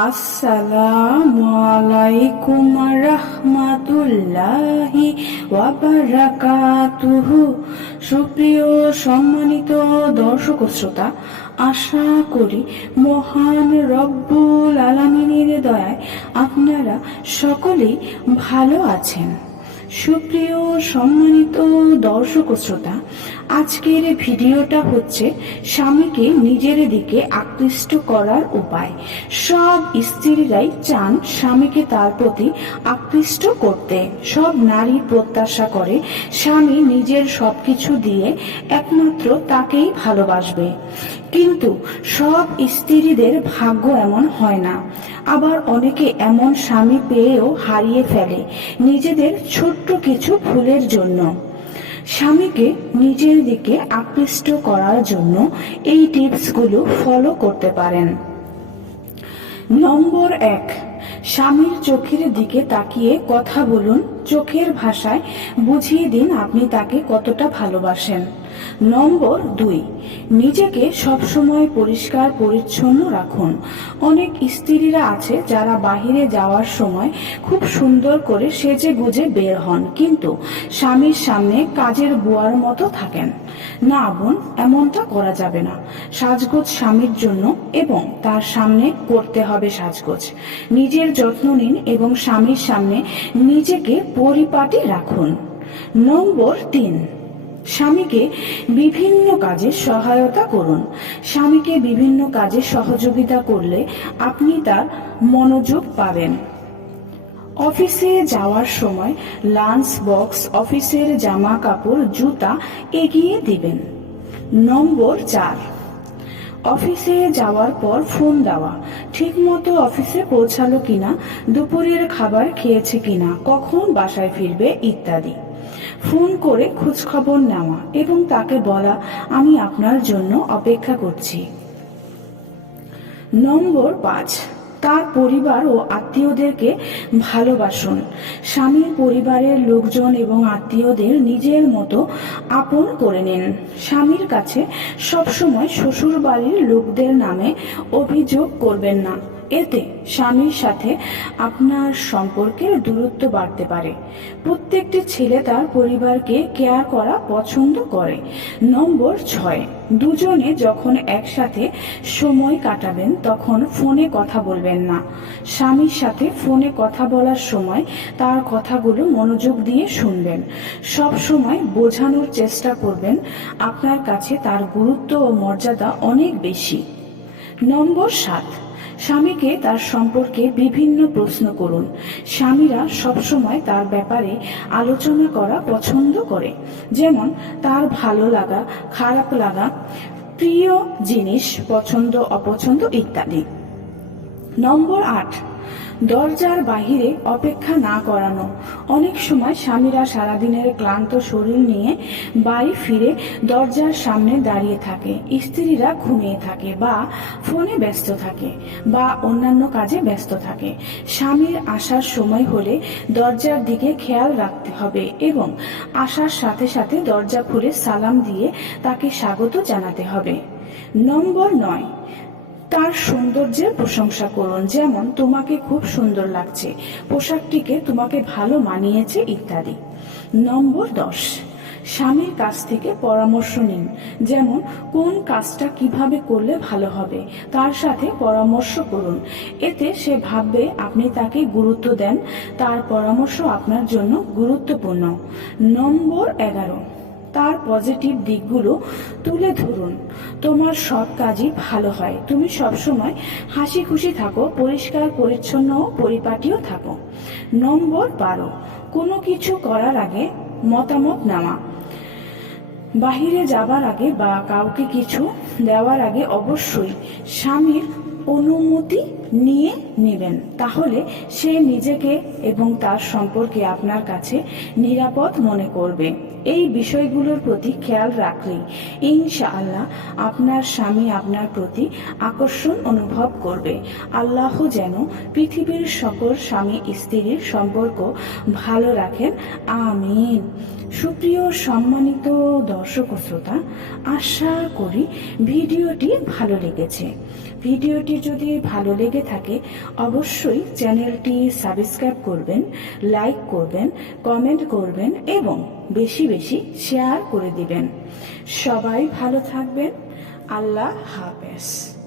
আসসালামু আলাইকুম রাহমাতুল্লাহি ওয়া বারাকাতুহু। সুপ্রিয় সম্মানিত দর্শক শ্রোতা, আশা করি মহান রব্বুল আলামিনের দয়ায় আপনারা সকলেই ভালো আছেন। সুপ্রিয় সম্মানিত দর্শক শ্রোতা, আজকের ভিডিওটা হচ্ছে স্বামীকে নিজের দিকে আকৃষ্ট করার উপায়। সব স্ত্রীরাই চান স্বামীকে তার প্রতি আকৃষ্ট করতে। সব নারী প্রত্যাশা করে স্বামী নিজের সবকিছু দিয়ে একমাত্র তাকেই ভালোবাসবে, কিন্তু সব স্ত্রীদের ভাগ্য এমন হয় না। আবার অনেকে এমন স্বামী পেয়েও হারিয়ে ফেলে নিজেদের ছোট্ট কিছু ভুলের জন্য। স্বামীকে নিজের দিকে আকৃষ্ট করার জন্য এই টিপসগুলো ফলো করতে পারেন। নম্বর 1, স্বামীর চোখের দিকে তাকিয়ে কথা বলুন। চোখের ভাষায় বুঝিয়ে দিন আপনি তাকে কতটা ভালোবাসেন। নম্বর 2, নিজেকে সবসময় পরিষ্কার পরিচ্ছন্ন রাখুন। অনেক স্ত্রীরা আছে যারা বাহিরে যাওয়ার সময় খুব সুন্দর করে সেজে গুজে বের হন, কিন্তু স্বামীর সামনে কাজের বুয়ার মতো থাকেন। না বোন, এমনটা করা যাবে না। সাজগোজ স্বামীর জন্য এবং তার সামনে করতে হবে সাজগোজ। নিজের যত্ন নিন এবং স্বামীর সামনে নিজেকে পরিপাটি রাখুন। নম্বর 3, স্বামীকে বিভিন্ন কাজে সহায়তা করুন। স্বামীকে বিভিন্ন কাজে সহযোগিতা করলে আপনি তার মনোযোগ পাবেন। অফিসে যাওয়ার সময় লাঞ্চ বক্স, অফিসের জামা কাপড়, জুতা এগিয়ে দিবেন। নম্বর 4, অফিসে যাওয়ার পর ফোন দেওয়া। ঠিকমতো অফিসে পৌঁছালো কিনা, দুপুরের খাবার খেয়েছে কিনা, কখন বাসায় ফিরবে ইত্যাদি ফোন করে খোঁজখবর নেওয়া এবং তাকে বলা, আমি আপনার জন্য অপেক্ষা করছি। নম্বর 5, তার পরিবার ও আত্মীয়দেরকে ভালোবাসুন। স্বামীর পরিবারের লোকজন এবং আত্মীয়দের নিজের মতো আপন করে নিন। স্বামীর কাছে সবসময় শ্বশুর বাড়ির লোকদের নামে অভিযোগ করবেন না, এতে স্বামীর সাথে আপনার সম্পর্কের দূরত্ব বাড়তে পারে। প্রত্যেকটি ছেলে তার পরিবারকে কেয়ার করা পছন্দ করে। নম্বর 6, দুজনে যখন একসাথে সময় কাটাবেন তখন ফোনে কথা বলবেন না। স্বামীর সাথে ফোনে কথা বলার সময় তার কথাগুলো মনোযোগ দিয়ে শুনবেন। সব সময় বোঝানোর চেষ্টা করবেন আপনার কাছে তার গুরুত্ব ও মর্যাদা অনেক বেশি। নম্বর 7, স্বামীকে তার সম্পর্কে বিভিন্ন প্রশ্ন করুন। স্বামীরা সবসময় তার ব্যাপারে আলোচনা করা পছন্দ করে, যেমন তার ভালো লাগা, খারাপ লাগা, প্রিয় জিনিস, পছন্দ অপছন্দ ইত্যাদি। নম্বর 8, দরজার বাহিরে অপেক্ষা না করানো। অনেক সময় স্বামীরা সারাদিনের ক্লান্ত শরীর নিয়ে বাড়ি ফিরে দরজার সামনে দাঁড়িয়ে থাকে। স্ত্রীরা ঘুমিয়ে থাকে বা ফোনে ব্যস্ত থাকে বা অন্যান্য কাজে ব্যস্ত থাকে। স্বামীর আসার সময় হলে দরজার দিকে খেয়াল রাখতে হবে এবং আসার সাথে সাথে দরজা খুলে সালাম দিয়ে তাকে স্বাগত জানাতে হবে। নম্বর 9, তার সৌন্দর্যের প্রশংসা করুন, যেমন তোমাকে খুব সুন্দর লাগছে, পোশাকটিকে তোমাকে ভালো মানিয়েছে ইত্যাদি। নম্বর 10, স্বামীর কাছ থেকে পরামর্শ নিন, যেমন কোন কাজটা কিভাবে করলে ভালো হবে তার সাথে পরামর্শ করুন। এতে সে ভাববে আপনি তাকে গুরুত্ব দেন, তার পরামর্শ আপনার জন্য গুরুত্বপূর্ণ। নম্বর 11, তার পজিটিভ দিকগুলো তুলে ধরুন। তোমার সব কাজই ভালো হয়, তুমি সবসময় হাসি খুশি থাকো, পরিষ্কার পরিচ্ছন্ন ও পরিপাটিও থাকো। নম্বর 12, কোনো কিছু করার আগে মতামত নেওয়া। বাহিরে যাবার আগে বা কাউকে কিছু দেওয়ার আগে অবশ্যই স্বামীর অনুমতি নিয়ে নেবেন, তাহলে সে নিজেকে এবং তার সম্পর্কে আপনার কাছে নিরাপদ মনে করবে। এই বিষয়গুলোর প্রতি খেয়াল রাখলেই ইনশাআল্লাহ আপনার স্বামী আপনার প্রতি আকর্ষণ অনুভব করবে। আল্লাহ যেন পৃথিবীর সকল স্বামী স্ত্রীর সম্পর্ক ভালো রাখেন, আমিন। সুপ্রিয় সম্মানিত দর্শক শ্রোতা, আশা করি ভিডিওটি ভালো লেগেছে। ভিডিওটি যদি ভালো লেগে থাকে অবশ্যই চ্যানেলটি সাবস্ক্রাইব করবেন, লাইক করবেন, কমেন্ট করবেন এবং বেশি বেশি শেয়ার করে দিবেন। সবাই ভালো থাকবেন। আল্লাহ হাফেজ।